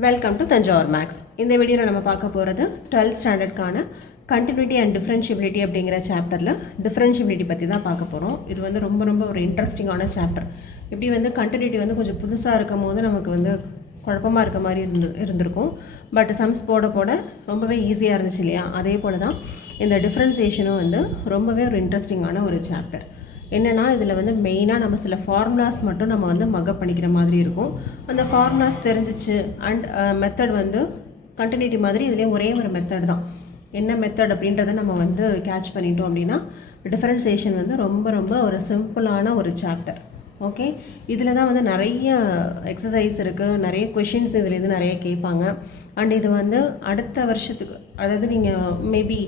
Welcome to Thanjavur maths. இந்த வீடியோவில் நம்ம பார்க்க போகிறது 12th ஸ்டாண்டர்டுக்கான கண்டினியூட்டி அண்ட் டிஃப்ரென்ஷியபிலிட்டி அப்படிங்கிற சாப்டரில் டிஃப்ரென்ஷியபிலிட்டி பற்றி தான் பார்க்க போகிறோம். இது வந்து ரொம்ப ஒரு இன்ட்ரெஸ்டிங்கான சாப்டர். இப்படி வந்து கண்டினியூட்டி வந்து கொஞ்சம் புதுசாக இருக்கும் போது நமக்கு வந்து குழப்பமாக இருக்க மாதிரி இருந்திருக்கும். பட் சம்ஸ் போட ரொம்பவே ஈஸியாக இருந்துச்சு இல்லையா? அதே போல் தான் இந்த டிஃப்ரென்சியேஷனும் வந்து ரொம்பவே ஒரு இன்ட்ரெஸ்டிங்கான ஒரு சாப்டர். என்னென்னா இதில் வந்து மெயினாக நம்ம சில ஃபார்முலாஸ் மட்டும் நம்ம வந்து மக்கப் பண்ணிக்கிற மாதிரி இருக்கும். அந்த ஃபார்முலாஸ் தெரிஞ்சிச்சு அண்ட் மெத்தட் வந்து கண்டினியூட்டி மாதிரி இதுலேயே ஒரே ஒரு மெத்தட் தான். என்ன மெத்தட் அப்படின்றத நம்ம வந்து கேட்ச் பண்ணிட்டோம் அப்படின்னா டிஃபரன்சியேஷன் வந்து ரொம்ப ஒரு சிம்பிளான ஒரு சாப்டர். ஓகே, இதில் தான் வந்து நிறைய எக்ஸசைஸ் இருக்குது, நிறைய கொஷின்ஸ் இதுலேருந்து நிறைய கேட்பாங்க. அண்ட் இது வந்து அடுத்த வருஷத்துக்கு, அதாவது நீங்கள் மேபி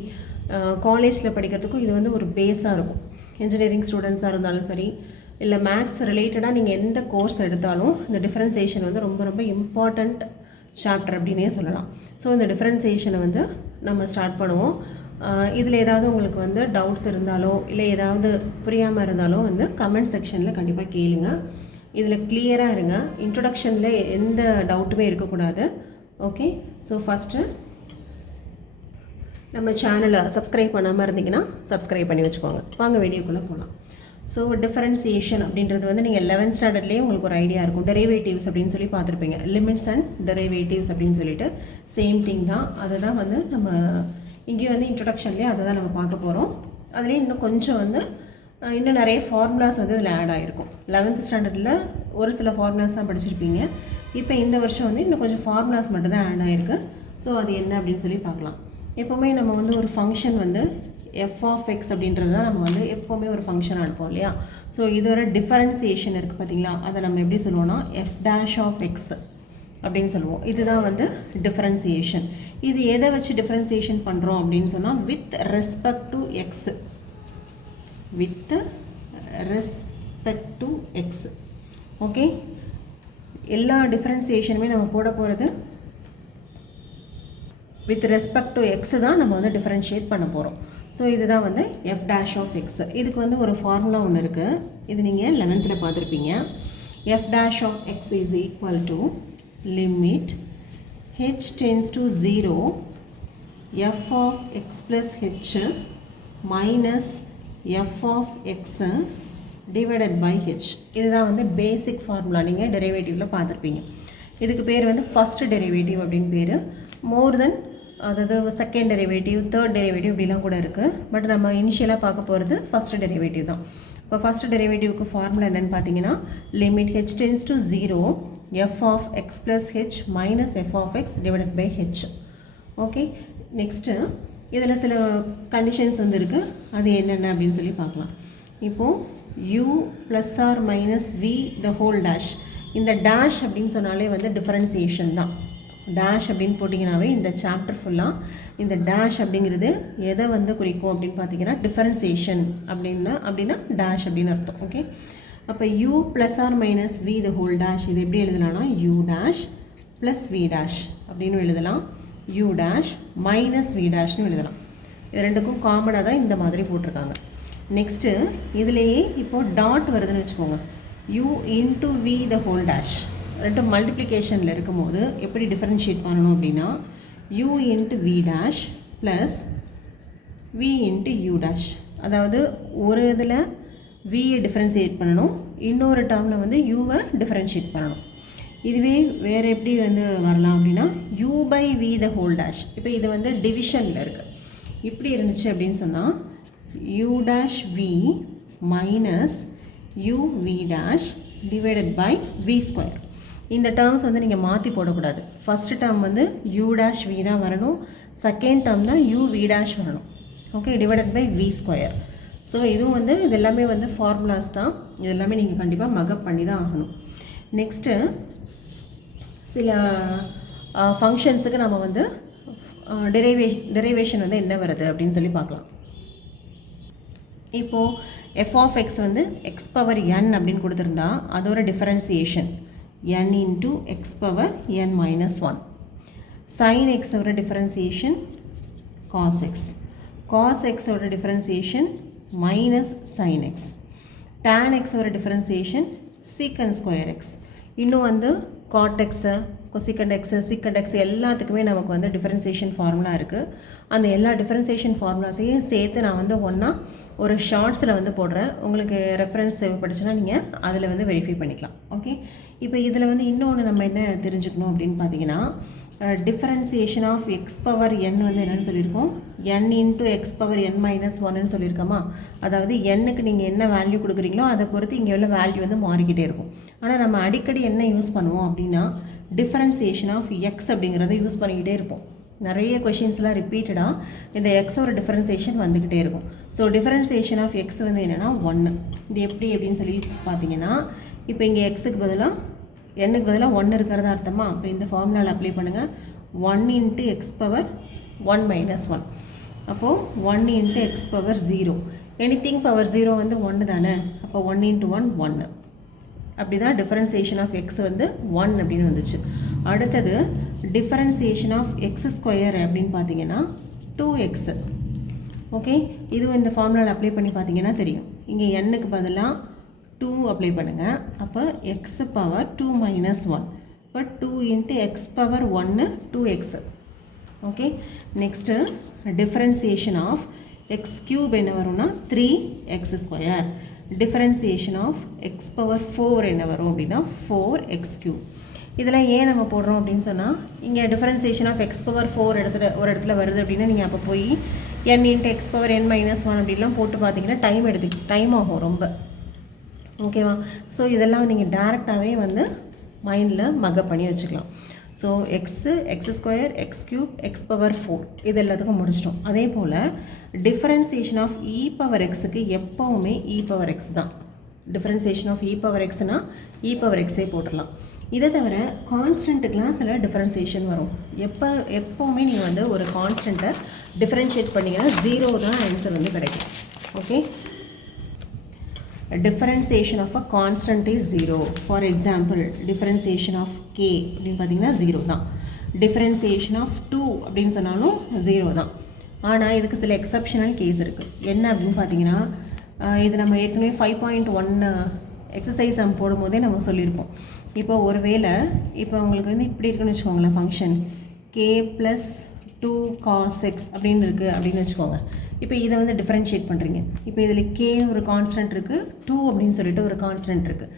காலேஜில் படிக்கிறதுக்கும் இது வந்து ஒரு பேஸாக இருக்கும். இன்ஜினியரிங் ஸ்டூடெண்ட்ஸாக இருந்தாலும் சரி, இல்லை மேக்ஸ் ரிலேட்டடாக நீங்கள் எந்த கோர்ஸ் எடுத்தாலும் இந்த டிஃப்ரென்சியேஷன் வந்து ரொம்ப இம்பார்ட்டண்ட் சாப்டர் அப்படின்னே சொல்லலாம். ஸோ இந்த டிஃப்ரென்சியேஷனை வந்து நம்ம ஸ்டார்ட் பண்ணுவோம். இதில் ஏதாவது உங்களுக்கு வந்து டவுட்ஸ் இருந்தாலோ இல்லை ஏதாவது புரியாமல் இருந்தாலோ வந்து கமெண்ட் செக்ஷனில் கண்டிப்பாக கேளுங்க. இதில் கிளியராக இருங்க. இன்ட்ரொடக்ஷனில் எந்த டவுட்டுமே இருக்கக்கூடாது. ஓகே, ஸோ ஃபஸ்ட்டு நம்ம சேனலை சப்ஸ்கிரைப் பண்ணாமல் இருந்தீங்கன்னா சப்ஸ்கிரைப் பண்ணி வச்சுக்கோங்க. வாங்க வீடியோக்குள்ளே போகலாம். ஸோ டிஃபரன்சியேஷன் அப்படின்றது வந்து நீங்கள் 11th ஸ்டாண்டர்ட்லேயே உங்களுக்கு ஒரு ஐடியா இருக்கும். டெரிவேட்டிவ்ஸ் அப்படின்னு சொல்லி பார்த்துருப்பீங்க. லிமிட்ஸ் அண்ட் டெரிவேட்டிவ்ஸ் அப்படின்னு சொல்லிட்டு சேம் திங் தான். அதை தான் வந்து நம்ம இங்கேயும் வந்து இன்ட்ரொடக்ஷன்லேயே அதை தான் நம்ம பார்க்க போகிறோம். அதுலேயே இன்னும் கொஞ்சம் வந்து இன்னும் நிறைய ஃபார்முலாஸ் வந்து இதில் ஆட் ஆகிருக்கும். 11th ஸ்டாண்டர்டில் ஒரு சில ஃபார்முலாஸ் தான் படிச்சிருப்பீங்க. இப்போ இந்த வருஷம் வந்து இன்னும் கொஞ்சம் ஃபார்முலாஸ் மட்டும் தான் ஆட் ஆகிருக்கு. ஸோ அது என்ன அப்படின்னு சொல்லி பார்க்கலாம். எப்போவுமே நம்ம வந்து ஒரு ஃபங்க்ஷன் வந்து எஃப் ஆஃப் எக்ஸ் அப்படின்றது தான் நம்ம வந்து எப்போவுமே ஒரு ஃபங்க்ஷன் அனுப்போம் இல்லையா? ஸோ இது ஒரு டிஃபரன்சியேஷன் இருக்குது பார்த்தீங்களா? அதை நம்ம எப்படி சொல்லுவோம்னா எஃப் டேஷ் ஆஃப் எக்ஸ் அப்படின்னு சொல்லுவோம். இதுதான் வந்து டிஃபரன்சியேஷன். இது எதை வச்சு டிஃபரன்சியேஷன் பண்ணுறோம் அப்படின்னு சொன்னால் with respect to X. With respect to X. Okay, எல்லா டிஃபரன்சியேஷனுமே நம்ம போட போகிறது வித் ரெஸ்பெக்ட் டு எக்ஸ் தான் நம்ம வந்து டிஃபரன்ஷியேட் பண்ண போகிறோம். ஸோ இதுதான் வந்து எஃப் டேஷ் ஆஃப் எக்ஸ். இதுக்கு வந்து ஒரு ஃபார்முலா ஒன்று இருக்குது. இது நீங்கள் 11th பார்த்துருப்பீங்க. F dash of X is equal to limit H tends to 0 F of X plus H minus F of X divided by H. இதுதான் வந்து பேசிக் ஃபார்முலா. நீங்கள் டெரிவேட்டிவில் பார்த்துருப்பீங்க. இதுக்கு பேர் வந்து ஃபஸ்ட் டெரிவேட்டிவ் அப்படின்னு பேர். மோர் தென், அதாவது செகண்ட் டெரிவேட்டிவ், தேர்ட் டெரிவேட்டிவ் இப்படிலாம் கூட இருக்குது. பட் நம்ம இனிஷியலாக பார்க்க போகிறது ஃபஸ்ட் டெரிவேட்டிவ் தான். இப்போ ஃபஸ்ட் டெரிவேட்டிவ்க்கு ஃபார்முலா என்னென்னு பார்த்தீங்கன்னா limit H tends to 0 F of X plus H minus F of X divided by H. Okay, next இதில் சில கண்டிஷன்ஸ் வந்து இருக்குது. அது என்னென்ன அப்படின்னு சொல்லி பார்க்கலாம். இப்போது u plus R minus v the whole dash. இந்த டேஷ் அப்படின்னு சொன்னாலே வந்து டிஃபரன்சியேஷன் தான். டேஷ் அப்படின்னு போட்டிங்கனாவே இந்த சாப்டர் ஃபுல்லாக இந்த டேஷ் அப்படிங்கிறது எதை வந்து குறிக்கும் அப்படின்னு பார்த்தீங்கன்னா டிஃபரன்சியேஷன் அப்படின்னா டேஷ் அப்படின்னு அர்த்தம். ஓகே, அப்போ u plus R minus v the whole dash இது எப்படி எழுதலாம்னா u dash plus v dash அப்படின்னு எழுதலாம். u டேஷ் மைனஸ் v டேஷ்னு எழுதலாம். இது ரெண்டுக்கும் காமனாக தான் இந்த மாதிரி போட்டிருக்காங்க. நெக்ஸ்ட்டு இதுலேயே இப்போது டாட் வருதுன்னு வச்சுக்கோங்க. u into v the whole dash ரெண்டு மல்டிப்ளிகேஷனில் இருக்கும்போது எப்படி டிஃபரன்ஷியேட் பண்ணணும் அப்படின்னா u into v dash plus v into u dash. அதாவது ஒரு இதில் v-ஐ டிஃபரன்ஷியேட் பண்ணணும், இன்னொரு டேர்மில் வந்து u-வை டிஃபரன்ஷியேட் பண்ணணும். இதுவே வேறு எப்படி வந்து வரலாம் அப்படின்னா u by v the whole dash. இப்போ இது வந்து டிவிஷனில் இருக்குது. இப்படி இருந்துச்சு அப்படின்னு சொன்னால் u dash v minus u v dash divided by v square. இந்த டேர்ம்ஸ் வந்து நீங்கள் மாற்றி போடக்கூடாது. ஃபஸ்ட்டு டேர்ம் வந்து u டேஷ் v தான் வரணும், செகண்ட் டேர்ம் தான் u v டேஷ் வரணும். Okay, divided by v square. So இதுவும் வந்து இது எல்லாமே வந்து ஃபார்முலாஸ் தான். இது எல்லாமே நீங்கள் கண்டிப்பாக மக்கப் பண்ணி தான் ஆகணும். நெக்ஸ்ட்டு சில ஃபங்க்ஷன்ஸுக்கு நம்ம வந்து டெரிவேஷன் வந்து என்ன வருது அப்படின்னு சொல்லி பார்க்கலாம். இப்போது எஃப் ஆஃப் எக்ஸ் வந்து எக்ஸ் பவர் n அப்படின்னு கொடுத்துருந்தா அதோட differentiation n into X power n minus 1. Sine எக்ஸோட டிஃபரன்சியேஷன் காஸ் எக்ஸ். காஸ் எக்ஸோட differentiation minus sine X. Tan எக்ஸோட டிஃபரன்சியேஷன் சீக்கன் ஸ்கொயர் எக்ஸ். இன்னும் வந்து cot X cosecant X secant X எல்லாத்துக்குமே நமக்கு வந்து டிஃபரன்சியேஷன் ஃபார்முலா இருக்குது. அந்த எல்லா டிஃபரன்சியேஷன் ஃபார்முலாஸையும் சேர்த்து நான் வந்து ஒன்றா ஒரு ஷார்ட்ஸில் வந்து போடுறேன். உங்களுக்கு ரெஃபரன்ஸ் தேவைப்பட்டுச்சுன்னா நீங்கள் அதில் வந்து வெரிஃபை பண்ணிக்கலாம். ஓகே, இப்போ இதில் வந்து இன்னொன்று நம்ம என்ன தெரிஞ்சுக்கணும் அப்படின்னு பார்த்தீங்கன்னா, differentiation of X power n வந்து என்னென்னு சொல்லியிருக்கோம், n into X power n minus ஒன்னு சொல்லியிருக்கோமா. அதாவது எண்ணுக்கு நீங்கள் என்ன வேல்யூ கொடுக்குறீங்களோ அதை பொறுத்து இங்கே உள்ள வேல்யூ வந்து மாறிக்கிட்டே இருக்கும். ஆனால் நம்ம அடிக்கடி என்ன யூஸ் பண்ணுவோம் அப்படின்னா, டிஃபரன்சியேஷன் ஆஃப் எக்ஸ் அப்படிங்கிறத யூஸ் பண்ணிக்கிட்டே இருப்போம். நிறைய கொஷின்ஸ்லாம் ரிப்பீட்டடாக இந்த எக்ஸோட டிஃபரன்சியேஷன் வந்துக்கிட்டே இருக்கும். ஸோ டிஃபரன்சியேஷன் ஆஃப் எக்ஸ் வந்து என்னென்னா 1. இது எப்படி அப்படின்னு சொல்லி பார்த்தீங்கன்னா, இப்போ இங்கே எக்ஸுக்கு பதிலாக எண்ணுக்கு பதிலாக 1 இருக்கிறதா அர்த்தமா. இப்போ இந்த ஃபார்முலாவில் அப்ளை பண்ணுங்கள். 1 இன்ட்டு எக்ஸ் பவர் 1 மைனஸ் 1. அப்போது 1 into X power 0. Anything power 0 வந்து 1 தானே. அப்போ 1 இன்ட்டு 1 1. அப்படி தான் டிஃபரன்சியேஷன் ஆஃப் எக்ஸ் வந்து 1 அப்படின்னு வந்துச்சு. அடுத்தது டிஃபரன்சியேஷன் ஆஃப் எக்ஸ் ஸ்கொயர் அப்படின்னு பார்த்தீங்கன்னா 2x. ஓகே, இதுவும் இந்த ஃபார்முலாவில் அப்ளை பண்ணி பார்த்தீங்கன்னா தெரியும். இங்கே எண்ணுக்கு பதிலாக 2 அப்ளை பண்ணுங்கள். அப்போ எக்ஸ் பவர் 2 மைனஸ் 1. இப்போ 2 into X power 1 2x. Okay, next differentiation of X cube என்ன வரும்னா 3x square. Differentiation of X power 4 என்ன வரும் அப்படின்னா 4x க்யூப். இதெல்லாம் ஏன் நம்ம போடுறோம் அப்படின்னு சொன்னால், இங்கே டிஃபரன்சியேஷன் ஆஃப் எக்ஸ் பவர் 4 ஒரு இடத்துல வருது அப்படின்னா நீங்கள் அப்போ போய் n into X power n minus 1 அப்படிலாம் போட்டு பார்த்தீங்கன்னா டைம் ஆகும் ரொம்ப. ஓகேவா. ஸோ இதெல்லாம் நீங்கள் டேரெக்டாகவே வந்து மைண்டில் மக்கப் பண்ணி வச்சுக்கலாம். So X square X cube X power 4 இது எல்லாத்துக்கும் முடிச்சிட்டோம். அதே போல் டிஃபரன்சியேஷன் ஆஃப் இ பவர் எக்ஸுக்கு எப்போவுமே இ பவர் எக்ஸ் தான். டிஃபரன்சியேஷன் ஆஃப் இ பவர் எக்ஸ்னால் இ பவர் எக்ஸே போட்டுடலாம். இதை தவிர கான்ஸ்டன்ட்டுக்கெலாம் சில டிஃபரன்சியேஷன் வரும். எப்போவுமே நீங்கள் வந்து ஒரு கான்ஸ்டன்ட்டை டிஃபரன்ஷியேட் பண்ணிங்கன்னா 0 தான் ஆன்சர் வந்து கிடைக்கும். Okay, differentiation of a constant is 0. For example, differentiation of k அப்படின்னு பார்த்தீங்கன்னா 0 தான். differentiation of 2 அப்படின்னு சொன்னாலும் 0 தான். ஆனால் இதுக்கு சில எக்ஸப்ஷனல் கேஸ் இருக்குது. என்ன அப்படின்னு பார்த்தீங்கன்னா, இது நம்ம ஏற்கனவே 5.1 எக்ஸசைஸ் நம்ம போடும்போதே நம்ம சொல்லியிருப்போம். இப்போ ஒருவேளை இப்போ உங்களுக்கு வந்து இப்படி இருக்குன்னு வச்சுக்கோங்களேன், ஃபங்க்ஷன் k + 2 cos x அப்படின்னு இருக்குது அப்படின்னு வச்சுக்கோங்க. இப்போ இதை வந்து டிஃபரன்ஷியேட் பண்ணுறீங்க. இப்போ இதில் கேன்னு ஒரு கான்ஸ்டன்ட் இருக்குது, 2 அப்படின்னு சொல்லிட்டு ஒரு கான்ஸ்டன்ட் இருக்குது.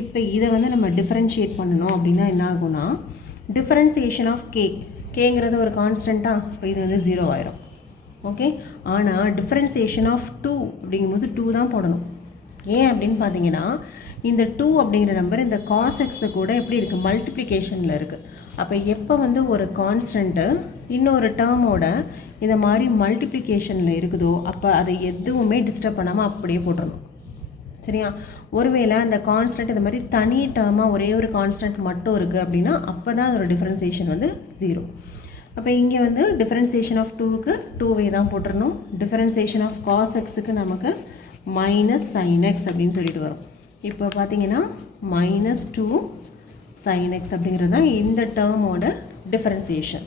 இப்போ இதை வந்து நம்ம டிஃபரன்ஷியேட் பண்ணணும் அப்படின்னா என்ன ஆகும்னா, டிஃபரன்சியேஷன் ஆஃப் கேங்கிறது ஒரு கான்ஸ்டண்ட்டாக, இப்போ இது வந்து 0 ஆயிரும். ஓகே, ஆனால் டிஃபரன்சியேஷன் ஆஃப் 2 அப்படிங்கும்போது 2 தான் போடணும். ஏன் அப்படின்னு பார்த்தீங்கன்னா, இந்த 2 அப்படிங்கிற நம்பர் இந்த காஸ் எக்ஸை கூட எப்படி இருக்குது, மல்டிப்ளிகேஷனில் இருக்குது. அப்போ எப்போ வந்து ஒரு கான்ஸ்டன்ட்டு இன்னொரு டேர்மோட இந்த மாதிரி மல்டிப்ளிகேஷனில் இருக்குதோ அப்போ அதை எதுவுமே டிஸ்டர்ப் பண்ணாமல் அப்படியே போட்டுடணும். சரியா. ஒருவேளை அந்த கான்ஸ்டன்ட் இந்த மாதிரி தனி டேர்மாக ஒரே ஒரு கான்ஸ்டன்ட் மட்டும் இருக்குது அப்படின்னா அப்போ தான் அதோட டிஃபரன்சியேஷன் வந்து 0. அப்போ இங்கே வந்து டிஃபரன்சியேஷன் ஆஃப் 2க்கு 2வே தான் போட்டுடணும். டிஃபரன்சியேஷன் ஆஃப் காஸ் எக்ஸுக்கு நமக்கு மைனஸ் சைன் எக்ஸ் அப்படின்னு சொல்லிட்டு வரும். இப்போ பார்த்தீங்கன்னா -2 sin x அப்படிங்கிறது தான் இந்த டேர்மோட டிஃபரன்சியேஷன்.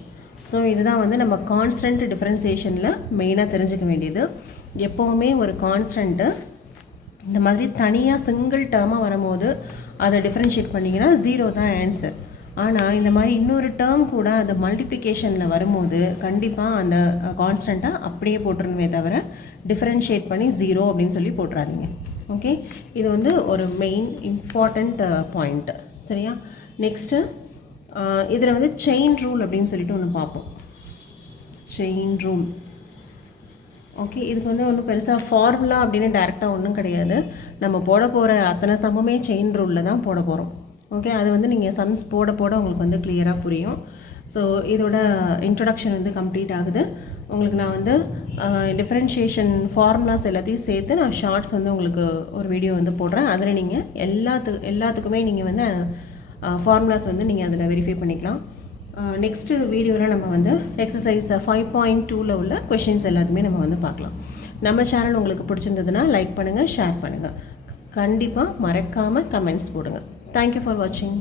ஸோ இதுதான் வந்து நம்ம கான்ஸ்டன்ட் டிஃபரன்சியேஷனில் மெயினாக தெரிஞ்சுக்க வேண்டியது. எப்போவுமே ஒரு கான்ஸ்டன்ட்டு இந்த மாதிரி தனியாக சிங்கிள் டேர்மாக வரும்போது அதை டிஃபரன்ஷியேட் பண்ணிங்கன்னா 0 தான் ஆன்சர். ஆனால் இந்த மாதிரி இன்னொரு டேர்ம் கூட அந்த மல்டிப்ளிகேஷனில் வரும்போது கண்டிப்பாக அந்த கான்ஸ்டண்ட்டாக அப்படியே போட்டுருணுமே தவிர டிஃபரன்ஷியேட் பண்ணி 0 அப்படின்னு சொல்லி போட்டுறாதீங்க. ஓகே, இது வந்து ஒரு மெயின் இம்பார்ட்டண்ட் பாயிண்ட்டு. சரியா. நெக்ஸ்ட்டு இதில் வந்து செயின் ரூல் அப்படின்னு சொல்லிட்டு ஒன்று பார்ப்போம். Chain rule. ஓகே, இதுக்கு வந்து ஒன்றும் பெருசாக ஃபார்முலா அப்படின்னு டைரெக்டாக ஒன்றும் கிடையாது. நம்ம போட போகிற அத்தனை சம்முமே செயின் ரூலில் தான் போட போகிறோம். ஓகே, அது வந்து நீங்கள் சம்ஸ் போட உங்களுக்கு வந்து கிளியராக புரியும். ஸோ இதோட இன்ட்ரொடக்ஷன் வந்து கம்ப்ளீட் ஆகுது. உங்களுக்கு நான் வந்து டிஃப்ரென்ஷியேஷன் ஃபார்முலாஸ் எல்லாத்தையும் சேர்த்து நான் ஷார்ட்ஸ் வந்து உங்களுக்கு ஒரு வீடியோ வந்து போடுறேன். அதில் நீங்கள் எல்லாத்துக்குமே நீங்கள் வந்து ஃபார்முலாஸ் வந்து நீங்கள் அதில் வெரிஃபை பண்ணிக்கலாம். நெக்ஸ்ட்டு வீடியோவில் நம்ம வந்து எக்ஸசைஸ் 5.2ல் உள்ள கொஷின்ஸ் எல்லாத்துமே நம்ம வந்து பார்க்கலாம். நம்ம சேனல் உங்களுக்கு பிடிச்சிருந்ததுன்னா லைக் பண்ணுங்கள், ஷேர் பண்ணுங்கள். கண்டிப்பாக மறக்காமல் கமெண்ட்ஸ் போடுங்க. தேங்க்யூ ஃபார் வாட்சிங்.